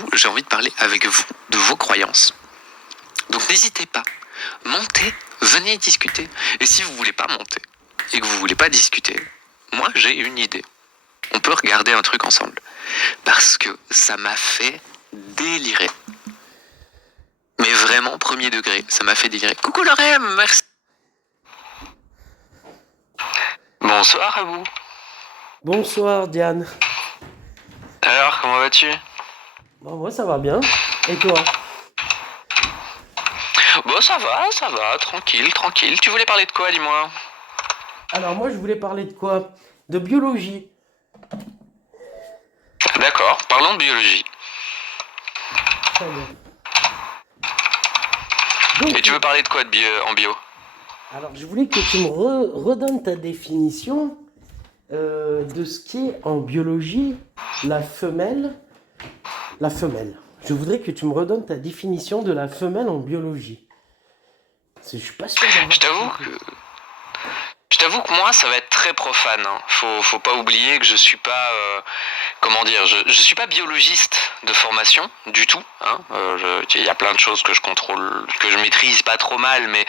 vous, j'ai envie de parler avec vous de vos croyances. Donc n'hésitez pas, montez, venez discuter. Et si vous voulez pas monter et que vous voulez pas discuter, moi j'ai une idée. On peut regarder un truc ensemble. Parce que ça m'a fait délirer. Mais vraiment, premier degré, ça m'a fait délirer. Coucou Lorem, merci. Bonsoir à vous. Bonsoir Diane. Alors, comment vas-tu? Bon, moi ça va bien. Et toi? Bon, ça va, tranquille. Tu voulais parler de quoi, dis-moi? Alors moi je voulais parler de quoi? De biologie. D'accord, parlons de biologie. Très bien. Donc, Et tu veux parler de quoi en bio? alors je voulais que tu me redonnes ta définition de ce qu'est en biologie la femelle. La femelle. Je voudrais que tu me redonnes ta définition de la femelle en biologie. Parce que je suis pas sûr d'avoir Je t'avoue que moi, ça va être très profane. Hein. Faut pas oublier que je suis pas, je suis pas biologiste de formation du tout. Hein. Il y a plein de choses que je contrôle, que je maîtrise pas trop mal, mais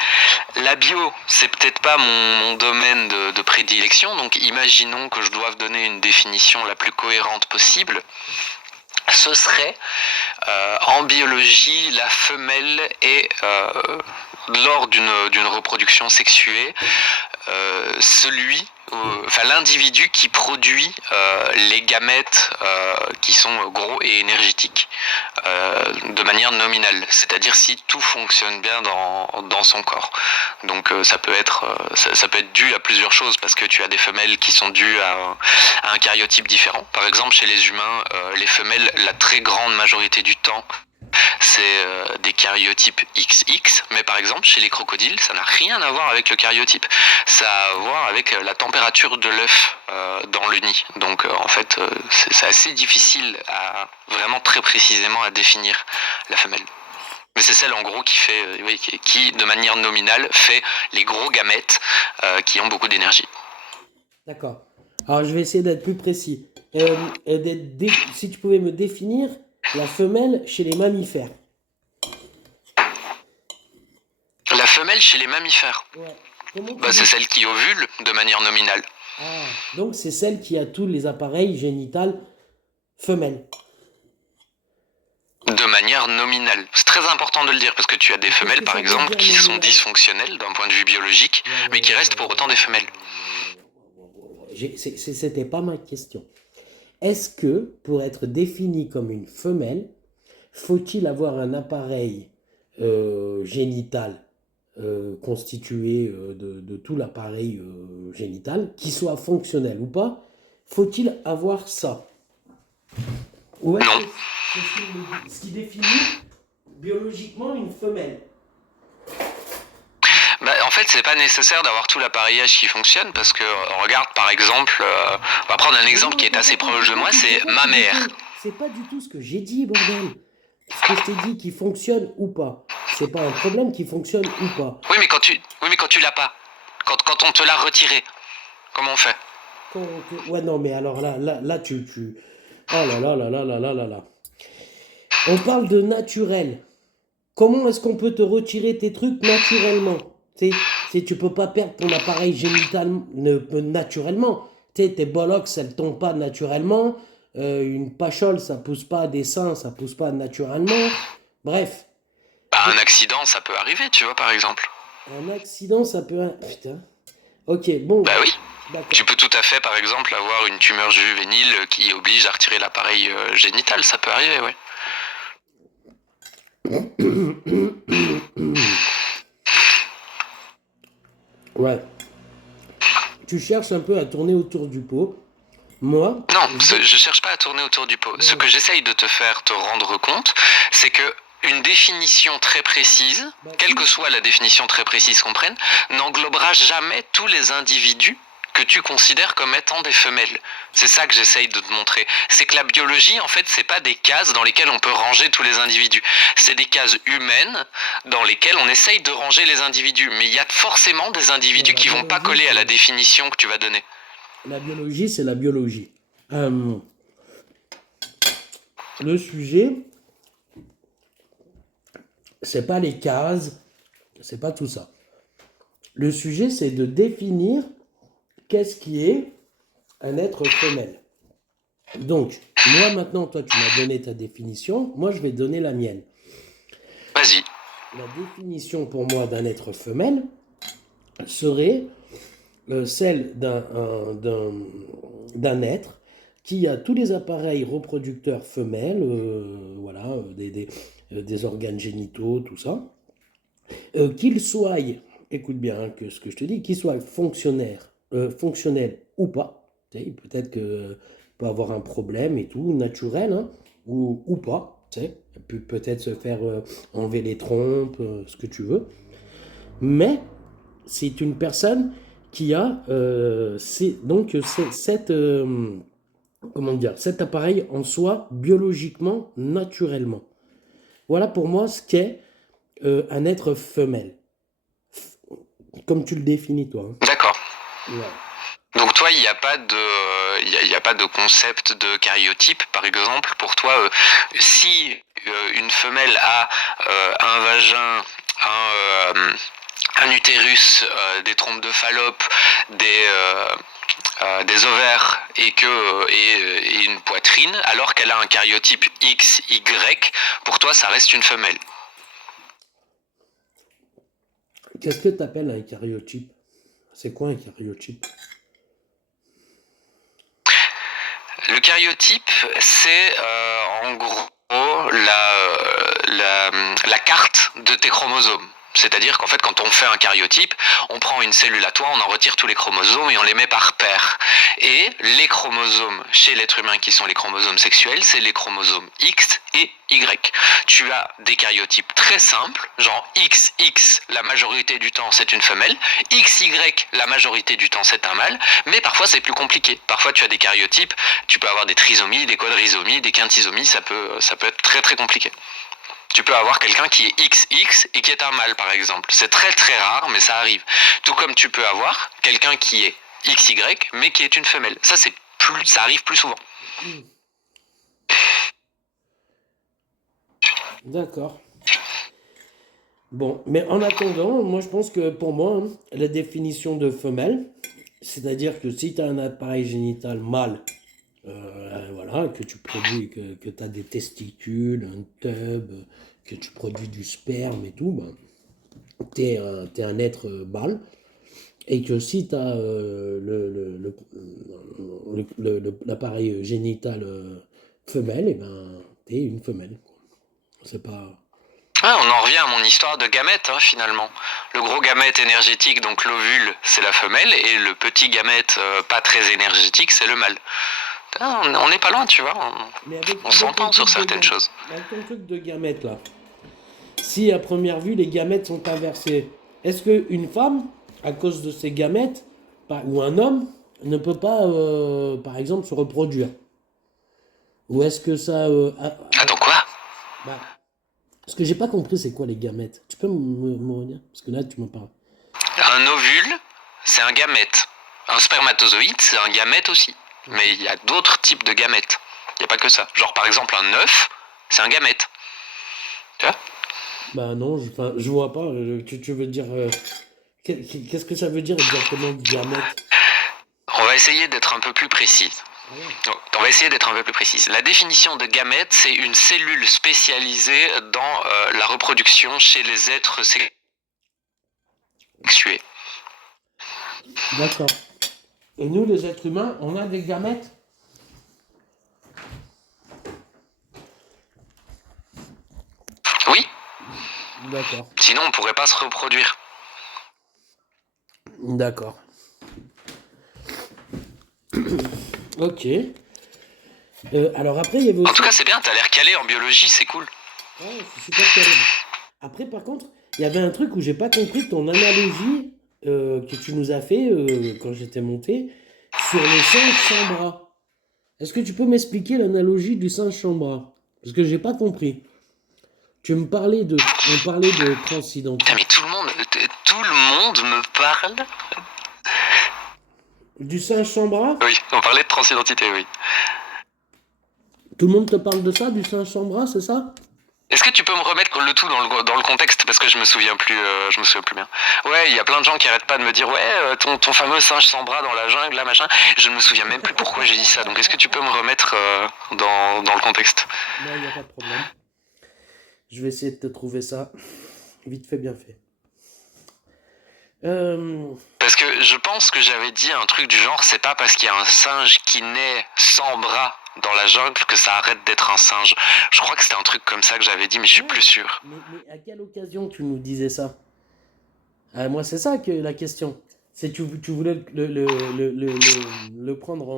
la bio, c'est peut-être pas mon domaine de prédilection. Donc, imaginons que je doive donner une définition la plus cohérente possible. Ce serait en biologie, la femelle est lors d'une reproduction sexuée l'individu qui produit les gamètes qui sont gros et énergétiques de manière nominale, c'est-à-dire si tout fonctionne bien dans son corps. Donc ça peut être dû à plusieurs choses, parce que tu as des femelles qui sont dues à un karyotype différent. Par exemple, chez les humains, les femelles, la très grande majorité du temps, c'est des karyotypes XX, mais par exemple chez les crocodiles, ça n'a rien à voir avec le karyotype, ça a à voir avec la température de l'œuf dans le nid. Donc c'est assez difficile à vraiment très précisément à définir la femelle. Mais c'est celle en gros qui de manière nominale fait les gros gamètes qui ont beaucoup d'énergie. D'accord. Alors je vais essayer d'être plus précis. Si tu pouvais me définir la femelle chez les mammifères. La femelle chez les mammifères, Ouais. c'est celle qui ovule de manière nominale. Ah, donc c'est celle qui a tous les appareils génitaux femelles. De manière nominale. C'est très important de le dire, parce que tu as des femelles, par exemple, qui sont dysfonctionnelles d'un point de vue biologique, mais qui restent pour autant des femelles. C'était pas ma question. Est-ce que, pour être défini comme une femelle, faut-il avoir un appareil génital constitué de tout l'appareil génital, qui soit fonctionnel ou pas? Faut-il avoir ça? Ou est-ce Non. que c'est ce qui définit biologiquement une femelle? En fait, c'est pas nécessaire d'avoir tout l'appareillage qui fonctionne, parce que regarde par exemple, on va prendre un exemple qui est assez proche de moi, c'est ma mère. C'est pas du tout ce que j'ai dit, bordel. Ce que je t'ai dit qui fonctionne ou pas. C'est pas un problème qui fonctionne ou pas. Oui, mais quand tu l'as pas, quand on te l'a retiré, comment on fait? Ouais, non, mais alors là, tu... Oh là là là là là là là là. On parle de naturel. Comment est-ce qu'on peut te retirer tes trucs naturellement? Tu peux pas perdre ton appareil génital naturellement. Tes bollocks, elles tombent pas naturellement. Une pachole, ça pousse pas, des seins, ça pousse pas naturellement. Bref. Un accident, ça peut arriver, tu vois, par exemple. Un accident, ça peut... Putain. Ok, bon. Bah oui. D'accord. Tu peux tout à fait, par exemple, avoir une tumeur juvénile qui oblige à retirer l'appareil génital, ça peut arriver, oui. Ouais. Tu cherches un peu à tourner autour du pot. Moi... Non, je cherche pas à tourner autour du pot. Ce que j'essaye de te faire te rendre compte, c'est que une définition très précise, quelle que soit la définition très précise qu'on prenne, n'englobera jamais tous les individus que tu considères comme étant des femelles. C'est ça que j'essaye de te montrer. C'est que la biologie, en fait, c'est pas des cases dans lesquelles on peut ranger tous les individus. C'est des cases humaines dans lesquelles on essaye de ranger les individus. Mais il y a forcément des individus qui vont pas coller à la définition que tu vas donner. La biologie, c'est la biologie. Le sujet, C'est pas les cases, c'est pas tout ça. Le sujet, c'est de définir qu'est-ce qui est un être femelle. Donc, moi maintenant, toi, tu m'as donné ta définition, moi, je vais donner la mienne. Vas-y. La définition pour moi d'un être femelle serait celle d'un être qui a tous les appareils reproducteurs femelles, voilà, des organes génitaux, tout ça, qu'il soit, écoute bien que ce que je te dis, qu'il soit fonctionnel ou pas, peut-être que peut avoir un problème et tout, naturel, hein, ou pas, peut-être se faire enlever les trompes, ce que tu veux, mais c'est une personne qui a comment dire, cet appareil en soi biologiquement, naturellement. Voilà pour moi ce qu'est un être femelle, comme tu le définis toi. Hein. D'accord. Ouais. Donc toi, il n'y a pas de, il y a pas de concept de karyotype, par exemple. Pour toi, si une femelle a un vagin, un utérus, des trompes de Fallope, des ovaires et une poitrine, alors qu'elle a un karyotype XY, pour toi, ça reste une femelle. Qu'est-ce que tu appelles un karyotype? C'est quoi un karyotype? Le karyotype, c'est en gros la carte de tes chromosomes. C'est-à-dire qu'en fait, quand on fait un karyotype, on prend une cellule à toi, on en retire tous les chromosomes et on les met par paire. Et les chromosomes chez l'être humain qui sont les chromosomes sexuels, c'est les chromosomes X et Y. Tu as des karyotypes très simples, genre XX la majorité du temps c'est une femelle, XY la majorité du temps c'est un mâle, mais parfois c'est plus compliqué. Parfois tu as des karyotypes, tu peux avoir des trisomies, des quadrisomies, des quintisomies, ça peut être très très compliqué. Tu peux avoir quelqu'un qui est XX et qui est un mâle, par exemple. C'est très très rare, mais ça arrive. Tout comme tu peux avoir quelqu'un qui est XY, mais qui est une femelle. Ça, ça arrive plus souvent. D'accord. Bon, mais en attendant, moi je pense que pour moi, hein, la définition de femelle, c'est-à-dire que si tu as un appareil génital mâle, voilà, que tu produis, que tu as des testicules, un tube, que tu produis du sperme et tout, ben, t'es un être mâle. Et que si tu as l'appareil génital femelle, et ben, t'es une femelle. Quoi. C'est pas. Ah, on en revient à mon histoire de gamète, hein, finalement. Le gros gamète énergétique, donc l'ovule, c'est la femelle, et le petit gamète pas très énergétique, c'est le mâle. Ah, on n'est pas loin, tu vois. On s'entend sur certaines choses. Avec ton truc de gamète là, si à première vue les gamètes sont inversés, est-ce qu'une femme, à cause de ses gamètes, ou un homme, ne peut pas, par exemple, se reproduire? Ou est-ce que ça... Attends, quoi? bah, ce que j'ai pas compris, c'est quoi les gamètes? Tu peux me redire? Parce que là, tu me parles. Un ovule, c'est un gamète. Un spermatozoïde, c'est un gamète aussi. Mais il y a d'autres types de gamètes. Il n'y a pas que ça. Genre, par exemple, un œuf, c'est un gamète. Tu vois? Bah non, je vois pas. Tu veux dire... qu'est-ce que ça veut dire exactement, gamète? On va essayer d'être un peu plus précis. On va essayer d'être un peu plus précise. La définition de gamète, c'est une cellule spécialisée dans la reproduction chez les êtres sexués. D'accord. Et nous, les êtres humains, on a des gamètes? Oui. D'accord. Sinon, on ne pourrait pas se reproduire. D'accord. Ok. Alors après, il y avait aussi... En tout cas, c'est bien, t'as l'air calé en biologie, c'est cool. Ouais, je suis super calé. Après, par contre, il y avait un truc où j'ai pas compris ton analogie que tu nous as fait quand j'étais monté sur le singe sans bras. Est-ce que tu peux m'expliquer l'analogie du singe sans bras? Parce que j'ai pas compris. On parlait de transidentité. Putain, mais tout le monde me parle. Du singe sans bras? Oui, on parlait de transidentité, oui. Tout le monde te parle de ça, du singe sans bras, c'est ça? Est-ce que tu peux me remettre le tout dans le contexte parce que je me souviens plus bien. Ouais, il y a plein de gens qui arrêtent pas de me dire ouais ton fameux singe sans bras dans la jungle là machin. Je ne me souviens même plus pourquoi j'ai dit ça. Donc est-ce que tu peux me remettre dans le contexte? Non, il n'y a pas de problème. Je vais essayer de te trouver ça. Vite fait, bien fait. Parce que je pense que j'avais dit un truc du genre c'est pas parce qu'il y a un singe qui naît sans bras dans la jungle que ça arrête d'être un singe. Je crois que c'était un truc comme ça que j'avais dit mais je suis plus sûr. Mais à quelle occasion tu nous disais ça? Moi, c'est ça que la question. C'est tu voulais le prendre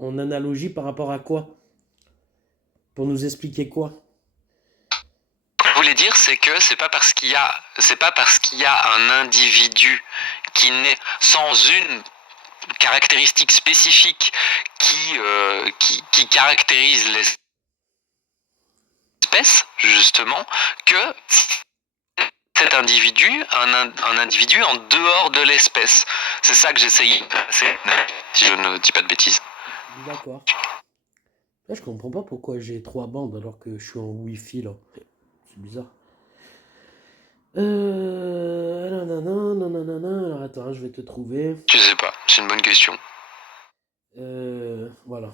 en analogie par rapport à quoi? Pour nous expliquer quoi? Ce que je voulais dire, c'est que c'est pas parce qu'il y a un individu qui naît sans une caractéristique spécifique qui caractérise l'espèce, justement, que cet individu, un individu en dehors de l'espèce. C'est ça que j'essayais de passer, si je ne dis pas de bêtises. D'accord. Là, je comprends pas pourquoi j'ai 3 bandes alors que je suis en Wi-Fi là. C'est bizarre. Nanana. Alors attends, je vais te trouver. Je sais pas, c'est une bonne question. Voilà.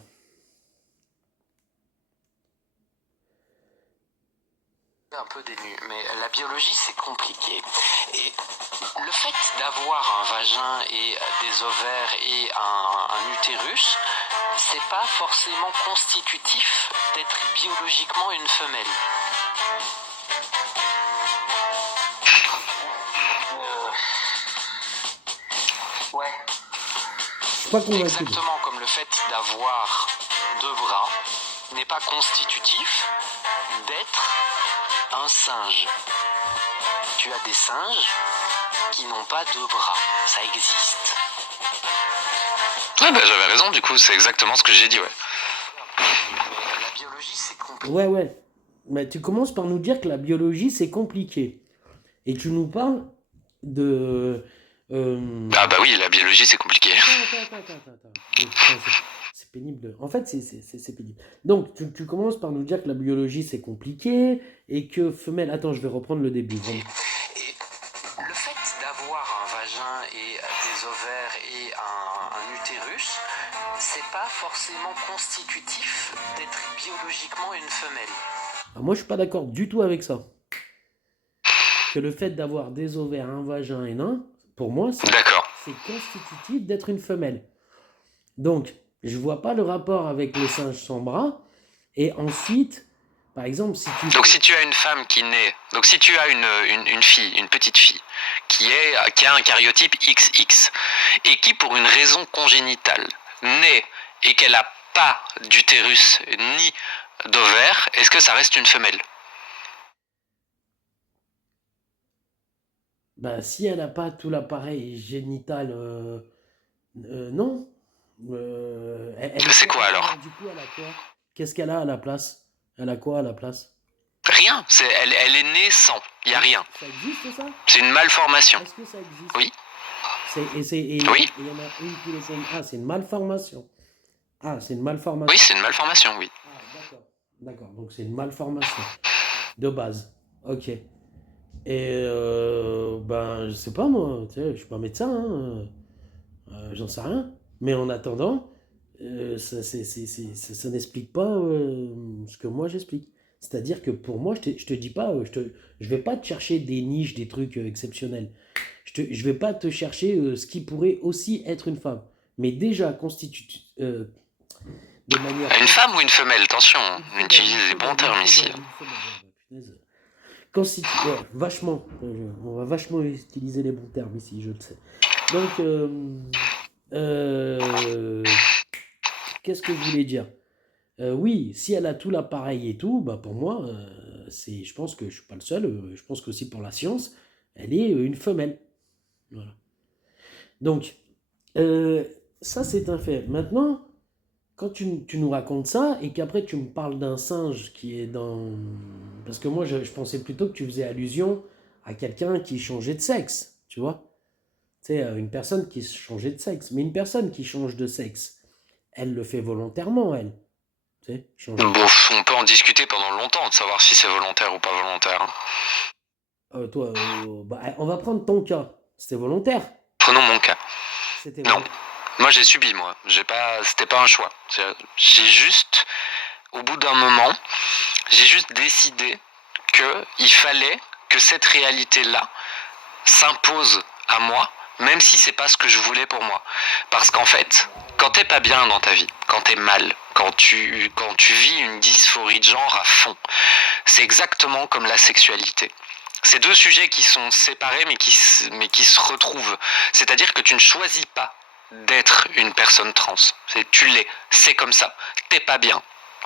Un peu dénu, mais la biologie c'est compliqué. Et le fait d'avoir un vagin et des ovaires et un utérus, c'est pas forcément constitutif d'être biologiquement une femelle. Ouais. Je suis pas convaincu. Exactement comme le fait d'avoir 2 bras n'est pas constitutif d'être un singe. Tu as des singes qui n'ont pas 2 bras. Ça existe. Ouais, bah j'avais raison, du coup, c'est exactement ce que j'ai dit, ouais. La biologie, c'est compliqué. Ouais. Mais tu commences par nous dire que la biologie, c'est compliqué. Et tu nous parles de... Ah bah oui, la biologie, c'est compliqué. Attends. C'est pénible. En fait, c'est pénible. Donc, tu commences par nous dire que la biologie, c'est compliqué et que femelle... Attends, je vais reprendre le début. Vraiment. Et le fait d'avoir un vagin et des ovaires et un utérus, c'est pas forcément constitutif d'être biologiquement une femelle. Alors moi, je suis pas d'accord du tout avec ça. Que le fait d'avoir des ovaires, un vagin et un, pour moi, c'est constitutif d'être une femelle. Donc, je vois pas le rapport avec le singe sans bras. Et ensuite, par exemple, si tu... Donc si tu as une femme qui naît, donc si tu as une fille, une petite fille, qui a un karyotype XX, et qui pour une raison congénitale naît et qu'elle n'a pas d'utérus ni d'ovaire, est-ce que ça reste une femelle? Bah, si elle n'a pas tout l'appareil génital, non. C'est quoi alors? Du coup, elle a quoi? Qu'est-ce qu'elle a à la place? Elle a quoi à la place? Rien, elle est née sans, il n'y a rien. Ça existe ça? C'est une malformation. Est-ce que ça existe? Oui. Oui. Il y en a une qui le fait. Ah, c'est une malformation. Ah, c'est une malformation. Oui, c'est une malformation, oui. Ah, d'accord. Donc c'est une malformation de base. Ok. Et ben, je sais pas moi, tu sais, je suis pas médecin, hein, j'en sais rien. Mais en attendant, ça n'explique pas ce que moi j'explique. C'est-à-dire que pour moi, je te dis pas, je vais pas te chercher des niches, des trucs exceptionnels. Je vais pas te chercher ce qui pourrait aussi être une femme. Mais déjà constitue de manière... Une femme ou une femelle, attention, on utilise les bons termes ici. Vachement. On va vachement utiliser les bons termes ici, je le sais. Donc, qu'est-ce que je voulais dire? Oui, si elle a tout l'appareil et tout, bah pour moi, je pense que je suis pas le seul. Je pense qu'aussi pour la science, elle est une femelle. Voilà. Donc, ça c'est un fait. Maintenant, quand tu nous racontes ça et qu'après tu me parles d'un singe qui est dans... Parce que moi, je pensais plutôt que tu faisais allusion à quelqu'un qui changeait de sexe, tu vois? Tu sais, une personne qui changeait de sexe. Mais une personne qui change de sexe, elle le fait volontairement, elle. Tu sais, changer. Bon, on peut en discuter pendant longtemps de savoir si c'est volontaire ou pas volontaire. Toi, bah, on va prendre ton cas. C'était volontaire. Prenons mon cas. C'était Non, volontaire. moi j'ai subi, moi. C'était pas un choix. J'ai juste, au bout d'un moment, j'ai juste décidé que il fallait que cette réalité-là s'impose à moi, même si c'est pas ce que je voulais pour moi. Parce qu'en fait, quand t'es pas bien dans ta vie, quand t'es mal, quand tu vis une dysphorie de genre à fond, c'est exactement comme la sexualité. C'est deux sujets qui sont séparés mais qui se retrouvent. C'est-à-dire que tu ne choisis pas d'être une personne trans. Tu l'es, c'est comme ça. T'es pas bien.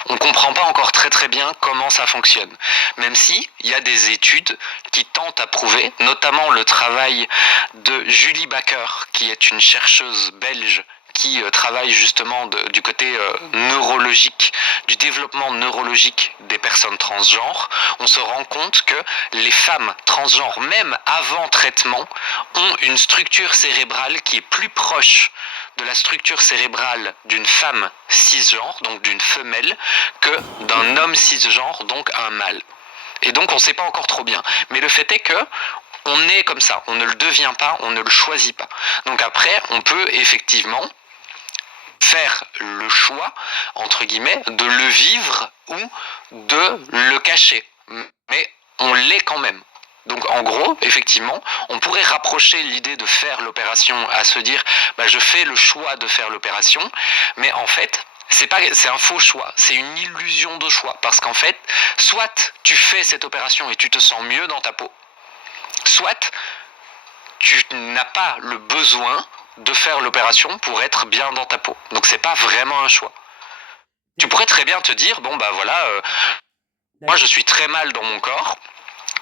On comprend pas encore très très bien comment ça fonctionne. Même si il y a des études qui tentent à prouver, notamment le travail de Julie Bakker, qui est une chercheuse belge qui travaille justement du côté neurologique, du développement neurologique des personnes transgenres, on se rend compte que les femmes transgenres, même avant traitement, ont une structure cérébrale qui est plus proche de la structure cérébrale d'une femme cisgenre, donc d'une femelle, que d'un homme cisgenre, donc un mâle. Et donc on ne sait pas encore trop bien. Mais le fait est que on est comme ça, on ne le devient pas, on ne le choisit pas. Donc après, on peut effectivement faire le choix, entre guillemets, de le vivre ou de le cacher. Mais on l'est quand même. Donc en gros, effectivement, on pourrait rapprocher l'idée de faire l'opération à se dire bah, je fais le choix de faire l'opération, mais en fait, c'est un faux choix, c'est une illusion de choix. Parce qu'en fait, soit tu fais cette opération et tu te sens mieux dans ta peau, soit tu n'as pas le besoin de faire l'opération pour être bien dans ta peau. Donc c'est pas vraiment un choix. Tu pourrais très bien te dire bon bah voilà, moi je suis très mal dans mon corps.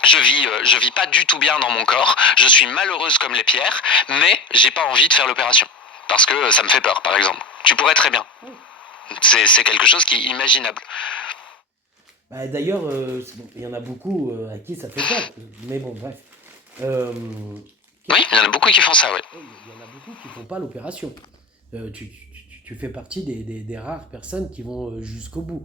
Je vis pas du tout bien dans mon corps. Je suis malheureuse comme les pierres, mais j'ai pas envie de faire l'opération parce que ça me fait peur, par exemple. Tu pourrais très bien. C'est quelque chose qui est imaginable. Bah, d'ailleurs, bon, il y en a beaucoup à qui ça fait peur. Mais bon, bref. Euh, Oui, qu'est-ce- il y en a beaucoup qui font ça, oui. oui, il y en a beaucoup qui font pas l'opération. Tu fais partie des rares personnes qui vont jusqu'au bout.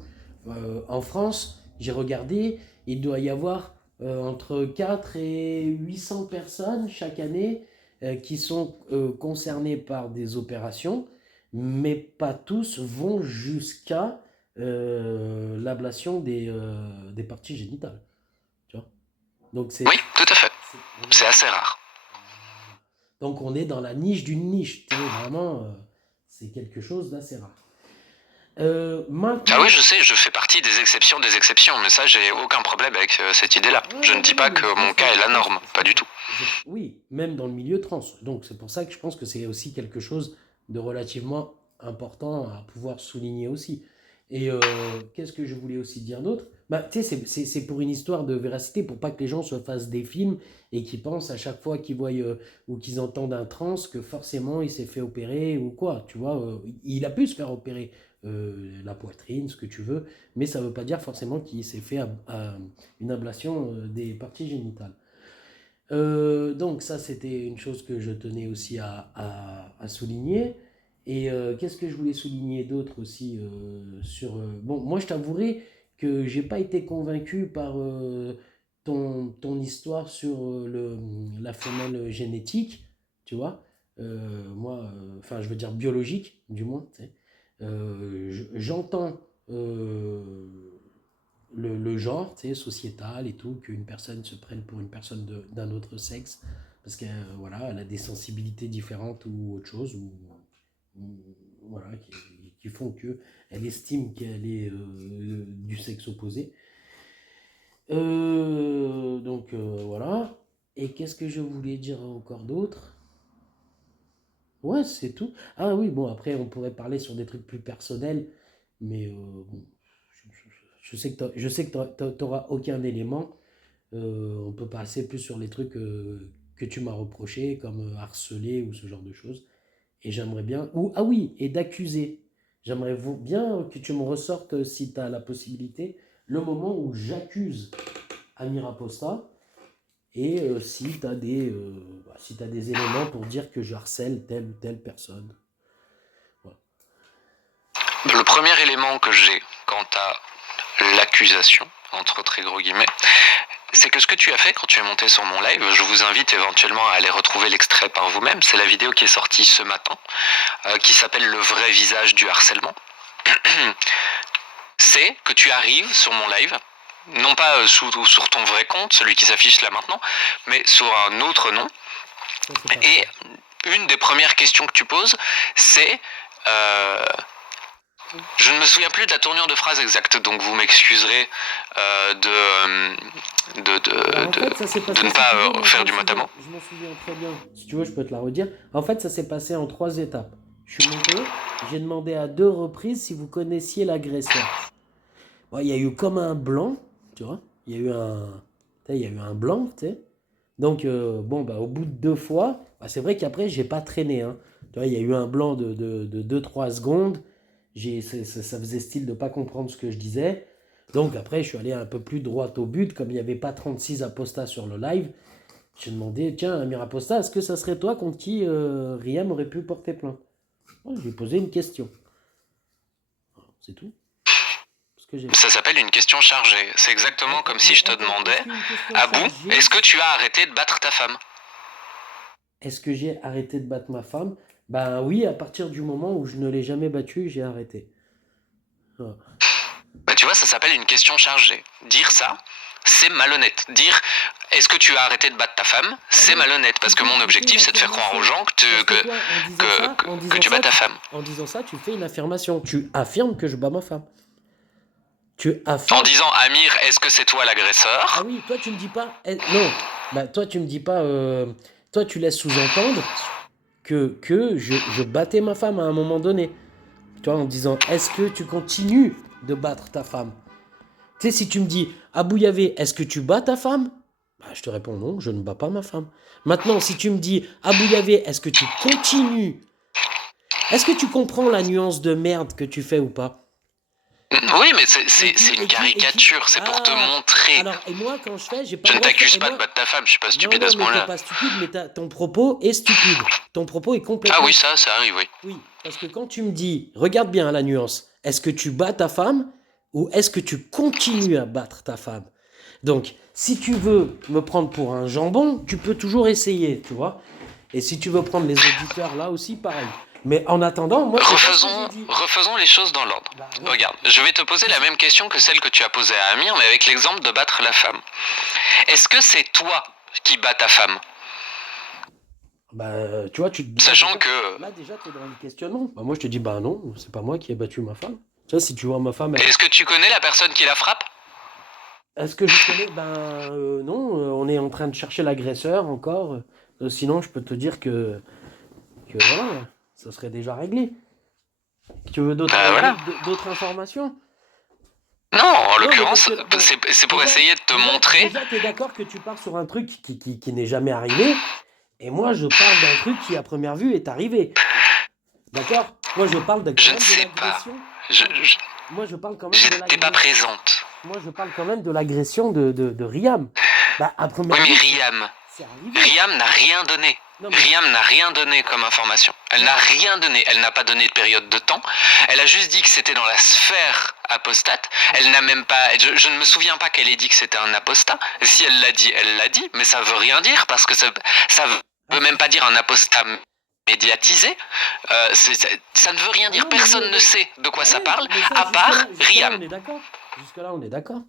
En France, j'ai regardé, il doit y avoir entre 4 et 800 personnes chaque année qui sont concernées par des opérations, mais pas tous vont jusqu'à l'ablation des parties génitales. Tu vois. Donc Oui, tout à fait. on est C'est dans, assez rare. voilà. Donc on est dans la niche d'une niche. Tu sais, vraiment, c'est quelque chose d'assez rare. Ah oui, Maintenant, je sais, je fais partie des exceptions, mais ça, j'ai aucun problème avec cette idée-là. ouais, Je ne ouais, dis non, non, pas mais que mon cas est la norme, pas du tout. oui, même dans le milieu trans. Donc c'est pour ça que je pense que c'est aussi quelque chose de relativement important à pouvoir souligner aussi. Et qu'est-ce que je voulais aussi dire d'autre? Bah, tu sais, c'est pour une histoire de véracité, pour pas que les gens se fassent des films et qu'ils pensent à chaque fois qu'ils voient ou qu'ils entendent un trans que forcément il s'est fait opérer ou quoi. Tu vois, il a pu se faire opérer la poitrine, ce que tu veux, mais ça veut pas dire forcément qu'il s'est fait une ablation des parties génitales. Donc ça, c'était une chose que je tenais aussi à souligner. Et qu'est-ce que je voulais souligner d'autre aussi sur... bon, moi, je t'avouerai que j'ai pas été convaincu par ton histoire sur la femelle génétique, tu vois. Moi, enfin, je veux dire biologique, du moins, tu sais. J'entends le genre, tu sais, sociétal et tout, qu'une personne se prenne pour une personne d'un autre sexe, parce qu'elle voilà, elle a des sensibilités différentes ou autre chose, ou voilà, qui font que elle estime qu'elle est du sexe opposé. Donc voilà. Et qu'est-ce que je voulais dire encore d'autre? Ouais, c'est tout. Ah oui, bon, après, on pourrait parler sur des trucs plus personnels, mais bon, je sais que t'auras aucun élément. On peut passer plus sur les trucs que tu m'as reproché, comme harceler ou ce genre de choses. Et j'aimerais bien. Ou, ah oui, et d'accuser. J'aimerais bien que tu me ressortes, si tu as la possibilité, le moment où j'accuse Amir Aposta et si tu as si t'as des éléments pour dire que je harcèle telle ou telle personne. Voilà. Le premier élément que j'ai, quant à l'accusation, entre très gros guillemets, c'est que ce que tu as fait quand tu es monté sur mon live, je vous invite éventuellement à aller retrouver l'extrait par vous-même, c'est la vidéo qui est sortie ce matin, qui s'appelle Le vrai visage du harcèlement. C'est que tu arrives sur mon live, non pas sur ton vrai compte, celui qui s'affiche là maintenant, mais sur un autre nom. Et une des premières questions que tu poses, c'est... je ne me souviens plus de la tournure de phrase exacte, donc vous m'excuserez de ne pas faire du mot à mot. Je m'en souviens très bien. Si tu veux, je peux te la redire. En fait, ça s'est passé en 3 étapes. Je suis monté, j'ai demandé à 2 reprises si vous connaissiez l'agresseur. Bon, il y a eu comme un blanc, tu vois. Il y a eu un blanc, tu sais. Donc, au bout de 2 fois, c'est vrai qu'après, j'ai pas traîné. Hein. Tu vois, il y a eu un blanc de 2-3 secondes. Ça faisait style de pas comprendre ce que je disais. Donc, après, je suis allé un peu plus droit au but. Comme il n'y avait pas 36 apostats sur le live, j'ai demandé, tiens, Amir Apostat, est-ce que ça serait toi contre qui Riam aurait pu porter plainte? J'ai posé une question. C'est tout. Ça s'appelle une question chargée. C'est exactement comme si je te demandais, Abou, est-ce que tu as arrêté de battre ta femme? Est-ce que j'ai arrêté de battre ma femme? Ben oui, à partir du moment où je ne l'ai jamais battue, j'ai arrêté. Bah, tu vois, ça s'appelle une question chargée. Dire ça, c'est malhonnête. Dire est-ce que tu as arrêté de battre ta femme, c'est malhonnête. Parce que mon objectif, c'est de faire croire aux gens que tu bats ta femme. En disant ça, tu fais une affirmation. Tu affirmes que je bats ma femme. En disant Amir, est-ce que c'est toi l'agresseur? Ah oui, toi tu me dis pas. Non, toi tu me dis pas. Toi tu laisses sous-entendre que je battais ma femme à un moment donné. Tu vois, en disant est-ce que tu continues de battre ta femme? Tu sais, si tu me dis Abou Yavé, est-ce que tu bats ta femme? Je te réponds non, je ne bats pas ma femme. Maintenant, si tu me dis Abou Yavé, est-ce que tu continues? Est-ce que tu comprends la nuance de merde que tu fais ou pas? Oui, mais c'est une caricature, c'est pour te montrer. Alors, et moi, quand je fais, j'ai pas. Je ne t'accuse pas de battre ta femme, je suis pas stupide à ce moment-là. Non, t'es pas stupide, mais ton propos est stupide. Ton propos est complètement. Ah oui, ça arrive, oui. Oui, parce que quand tu me dis, regarde bien la nuance, est-ce que tu bats ta femme ou est-ce que tu continues à battre ta femme? Donc, si tu veux me prendre pour un jambon, tu peux toujours essayer, tu vois. Et si tu veux prendre les auditeurs là aussi, pareil. Mais en attendant, moi... Refaisons les choses dans l'ordre. Regarde, je vais te poser la même question que celle que tu as posée à Amir, mais avec l'exemple de battre la femme. Est-ce que c'est toi qui bats ta femme? Tu vois, Sachant que... Là, déjà, tu es dans le questionnement. Moi, je te dis, non, c'est pas moi qui ai battu ma femme. Tu vois, si tu vois ma femme... Est-ce que tu connais la personne qui la frappe? Est-ce que je connais? Non, on est en train de chercher l'agresseur encore. Sinon, je peux te dire que voilà... Ça serait déjà réglé. Tu veux d'autres informations? Non, en l'occurrence, c'est pour essayer de te montrer... Déjà, tu es d'accord que tu pars sur un truc qui n'est jamais arrivé, et moi, je parle d'un truc qui, à première vue, est arrivé. D'accord? Moi, je parle de Je ne sais pas. Moi, je parle quand même de l'agression. T'es pas présente. Moi, je parle quand même de l'agression de Riam. À première oui, mais vue, Riam n'a rien donné. Riam n'a rien donné comme information. Elle n'a rien donné. Elle n'a pas donné de période de temps. Elle a juste dit que c'était dans la sphère apostate. Elle n'a même pas... Je ne me souviens pas qu'elle ait dit que c'était un apostat. Si elle l'a dit, mais ça veut rien dire parce que ça veut même pas dire un apostat médiatisé. Ça ne veut rien dire. Personne ne sait de quoi ça parle, à part Riam. Jusque-là, on est d'accord.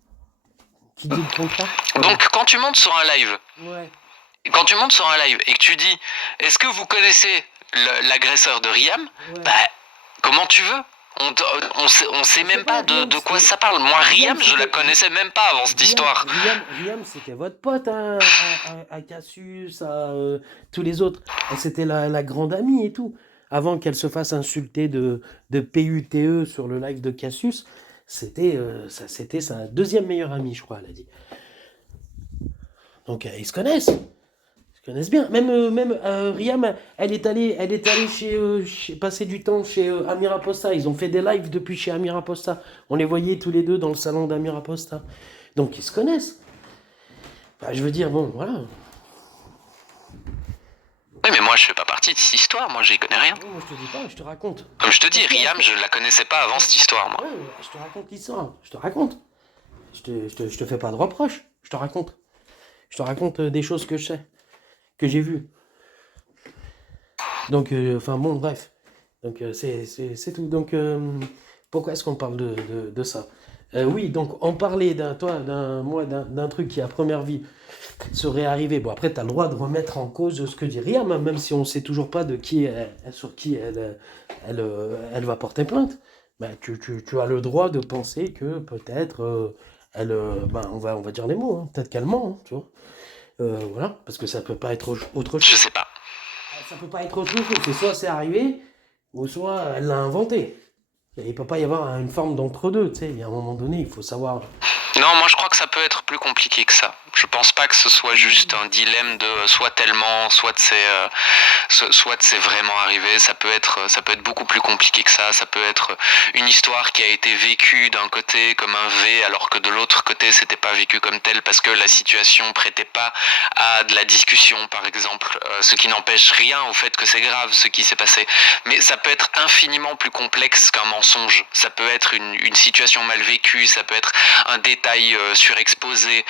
Qui dit le contraire? Donc, quand tu montes sur un live... Ouais. Quand tu montes sur un live et que tu dis est-ce que vous connaissez l'agresseur de Riam? Comment tu veux? On sait même pas de quoi ça parle. Moi, Riam, je la connaissais même pas avant cette histoire. Riam, c'était votre pote à Cassius, à tous les autres. C'était la grande amie et tout. Avant qu'elle se fasse insulter de PUTE sur le live de Cassius, c'était sa deuxième meilleure amie, je crois, elle a dit. Donc, ils se connaissent. Connaissent bien. Même Riam, elle est allée chez passer du temps chez Amir Apostat. Ils ont fait des lives depuis chez Amir Apostat. On les voyait tous les deux dans le salon d'Amir Apostat. Donc ils se connaissent. Je veux dire, bon, voilà. Oui, mais moi je fais pas partie sorti de cette histoire? Moi, j'y connais rien. Non, moi je te dis pas, je te raconte. Comme je te dis, Ok, Riam, je la connaissais pas avant cette histoire, moi. ouais, je te raconte l'histoire, je te raconte. Je te fais pas de reproches, je te raconte. Je te raconte des choses que je sais, que j'ai vues. Donc, enfin bon, bref. Donc, c'est tout. Donc, pourquoi est-ce qu'on parle de ça? Oui, donc, on parlait d'un truc qui, à première vue, serait arrivé. Bon, après, tu as le droit de remettre en cause ce que dit Riam, hein, même si on ne sait toujours pas de qui sur qui elle va porter plainte. Ben, tu as le droit de penser que peut-être, ben, on va dire les mots, hein, peut-être qu'elle ment, hein, tu vois. Voilà, parce que ça peut pas être autre Je chose. sais pas. Ça peut pas être autre chose, c'est soit c'est arrivé, ou soit elle l'a inventé. Il peut pas y avoir une forme d'entre-deux, tu sais. Il y a un moment donné, il faut savoir. Non, moi je crois que ça peut être plus compliqué que ça. Je pense pas que ce soit juste un dilemme de soit tellement, soit c'est vraiment arrivé. Ça peut être beaucoup plus compliqué que ça. Ça peut être une histoire qui a été vécue d'un côté comme un V, alors que de l'autre côté c'était pas vécu comme tel parce que la situation prêtait pas à de la discussion, par exemple. Ce qui n'empêche rien au fait que c'est grave ce qui s'est passé. Mais ça peut être infiniment plus complexe qu'un mensonge. Ça peut être une situation mal vécue. Ça peut être un détail surexposé.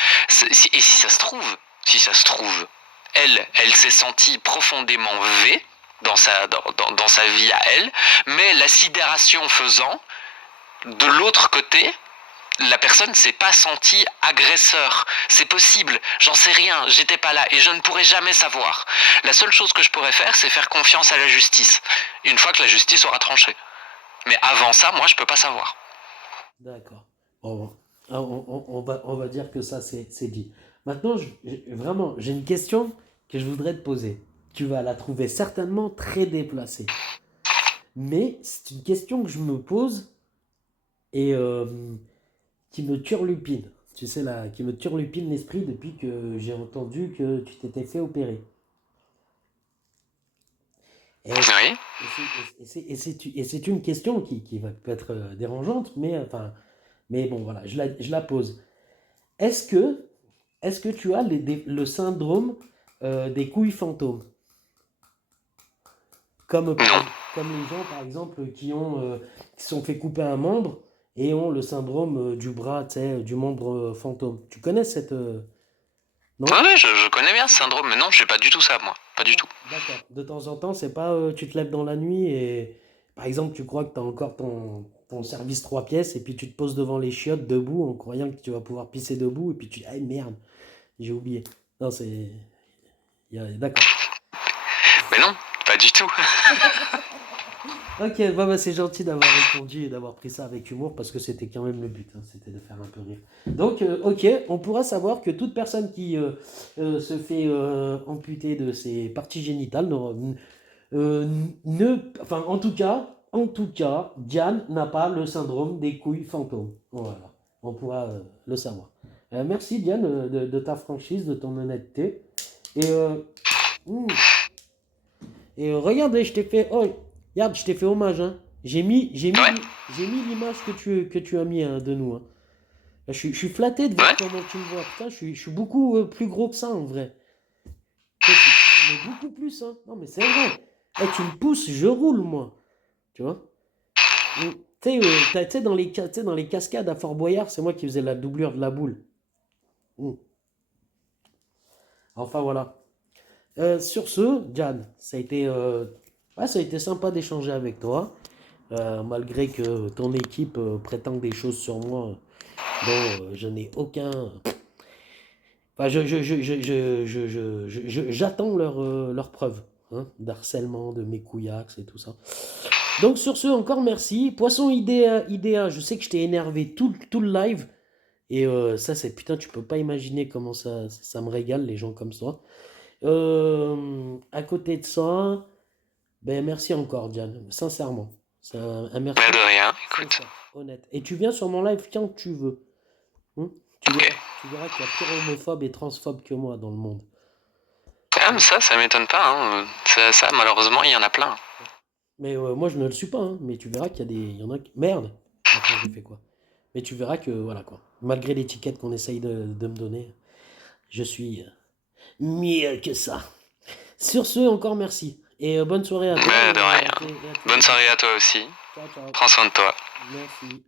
Et si ça se trouve, elle s'est sentie profondément V dans sa vie à elle, mais la sidération faisant, de l'autre côté, la personne s'est pas sentie agresseur. C'est possible, j'en sais rien, j'étais pas là et je ne pourrai jamais savoir. La seule chose que je pourrais faire, c'est faire confiance à la justice, une fois que la justice aura tranché. Mais avant ça, moi, je peux pas savoir. D'accord. Bon, on va dire que ça, c'est dit. Maintenant, vraiment, j'ai une question que je voudrais te poser. Tu vas la trouver certainement très déplacée. Mais c'est une question que je me pose et qui me turlupine. Tu sais, là, qui me turlupine l'esprit depuis que j'ai entendu que tu t'étais fait opérer. Et, Oui. et c'est une question qui va peut être dérangeante, mais bon, voilà, je la pose. Est-ce que, est-ce que tu as le syndrome des couilles fantômes? Non. Comme les gens, par exemple, qui se sont fait couper un membre et ont le syndrome du bras, tu sais, du membre fantôme. Tu connais cette... non? Ouais, je connais bien ce syndrome, mais non, j'ai pas du tout ça, moi. Pas du Ah, tout. d'accord. De temps en temps, c'est pas tu te lèves dans la nuit et par exemple tu crois que tu as encore ton service 3 pièces et puis tu te poses devant les chiottes debout en croyant que tu vas pouvoir pisser debout et puis tu dis ah merde, j'ai oublié. Non, d'accord. Mais non, pas du tout. Ok, bah, c'est gentil d'avoir répondu et d'avoir pris ça avec humour parce que c'était quand même le but, hein, c'était de faire un peu rire. Donc, ok, on pourra savoir que toute personne qui se fait amputer de ses parties génitales Euh, enfin, en tout cas, Diane n'a pas le syndrome des couilles fantômes. Voilà, on pourra le savoir. Merci Diane de ta franchise, de ton honnêteté. Et, hmm, regarde, je t'ai fait, oh, regarde, je t'ai fait hommage, hein. J'ai mis, j'ai mis, Ouais, j'ai mis l'image que tu as mis hein, de nous, hein. Je suis flatté de voir ouais. comment tu me vois. Putain, je suis beaucoup plus gros que ça en vrai. Mais beaucoup plus, hein. Non, mais c'est vrai. Eh, tu me pousses, je roule, moi. Tu vois? Mm. Tu sais, dans les cascades à Fort Boyard, c'est moi qui faisais la doublure de la boule. Mm. Enfin, voilà. Sur ce, Jan, ça a été sympa d'échanger avec toi, malgré que ton équipe prétende des choses sur moi dont je n'ai aucun. Enfin, j'attends leur preuve hein, d'harcèlement, de mes couillax et tout ça. Donc sur ce, encore merci. Poisson idéa, je sais que je t'ai énervé tout le live. Et ça, c'est putain, tu peux pas imaginer comment ça me régale, les gens comme ça. À côté de ça, ben merci encore, Diane, sincèrement. C'est un Mais merci de rien, écoute. sincère, honnête. Et tu viens sur mon live quand tu veux. Hein. Tu Ok. verras, tu verras qu'il y a pire homophobe et transphobe que moi dans le monde. Ah, mais ça m'étonne pas, hein. Ça, malheureusement, il y en a plein. Mais moi, je ne le suis pas, hein. Mais tu verras il y en a qui... Merde! Attends, j'ai fait quoi? Mais tu verras que, voilà quoi. Malgré l'étiquette qu'on essaye de me donner, je suis mieux que ça. Sur ce, encore merci. Et bonne soirée à toi. Mais de rien. Et à très Bonne bientôt. soirée à toi aussi. Ciao, ciao. Prends soin de toi. Merci.